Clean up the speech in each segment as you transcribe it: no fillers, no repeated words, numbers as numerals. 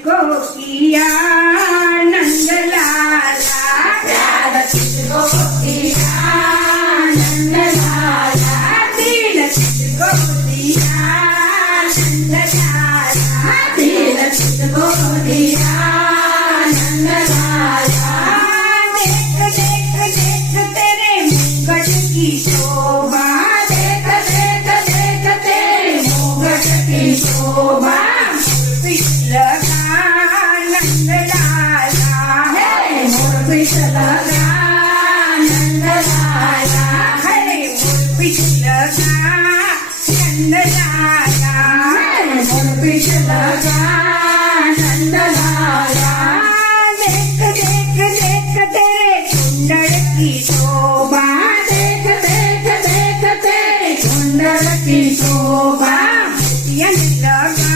तुझको किया नंदलाला, प्यार तुझको किया नंदलाला, दिल तुझको दिया नंदलाला, दिल तुझको दिया नंदलाला। देख देख देख तेरे मुकुट की शोभा, देख देख देख तेरे मुकुट की शोभा, लगा नंदलाला, है मोर पिछ लगा नंदलाला, है मोर पिछ लगा नंदलाला, है मोर पिछ लगा नंदलाला। देख देख देख तेरे कुंडल की शोभा, देख देख देख तेरे कुंडल की शोभा, लगा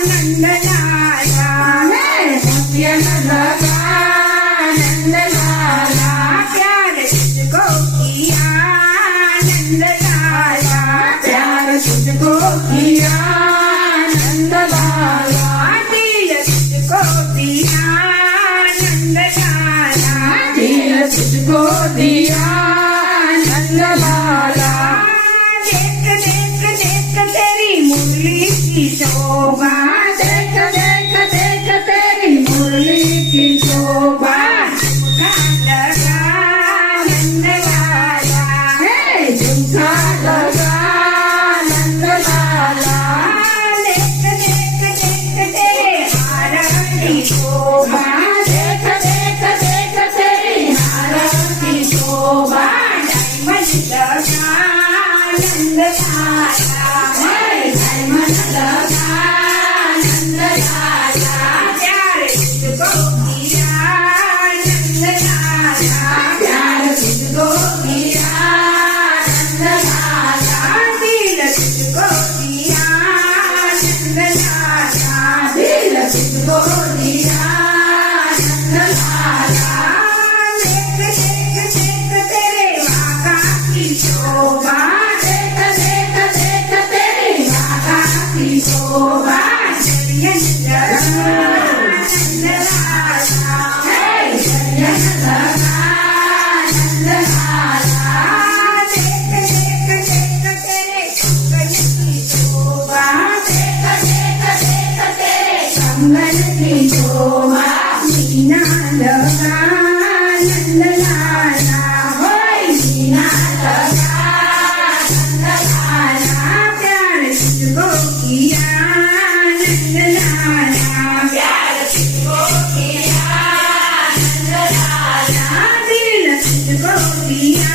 नंदलाला, मोतियन लगा नंदलाला, प्यार तुझको किया नंदलाला, प्यार तुझको किया नंदलाला, दिल तुझको दिया नंदलाला, दिल तुझको दिया नंदलाला। देख देख देख तेरी मुरली की शोभा, देख देख देख तेरी मुरली की शोभा, लगा नंदलाला, है झुमका लगा नंदलाला। देख देख देख तेरे हार की शोभा, देख देख देख तेरी हार की शोभा, डायमंड लगा नंदलाला, है डायमंड लगा नंदलाला, प्यार तुझको किया नंदलाला, प्यार तुझको किया नंदलाला, दिल तुझको दिया नंदलाला, दिल तुझको दिया नंदलाला। देख देख देख तेरे माता की शोभा, देख देख देख तेरे माता की शोभा, नंदलाला, है जयन लगा नंदलाला। देख देख देख तेरे कंगन की शोभा, देख देख देख तेरे कंगन की शोभा, मीना लगा नंदलाला, होय मीना लगा नंदलाला, प्यार तुझको किया नंदलाला, प्यार तुझको किया नंदलाला, दिल तुझको दिया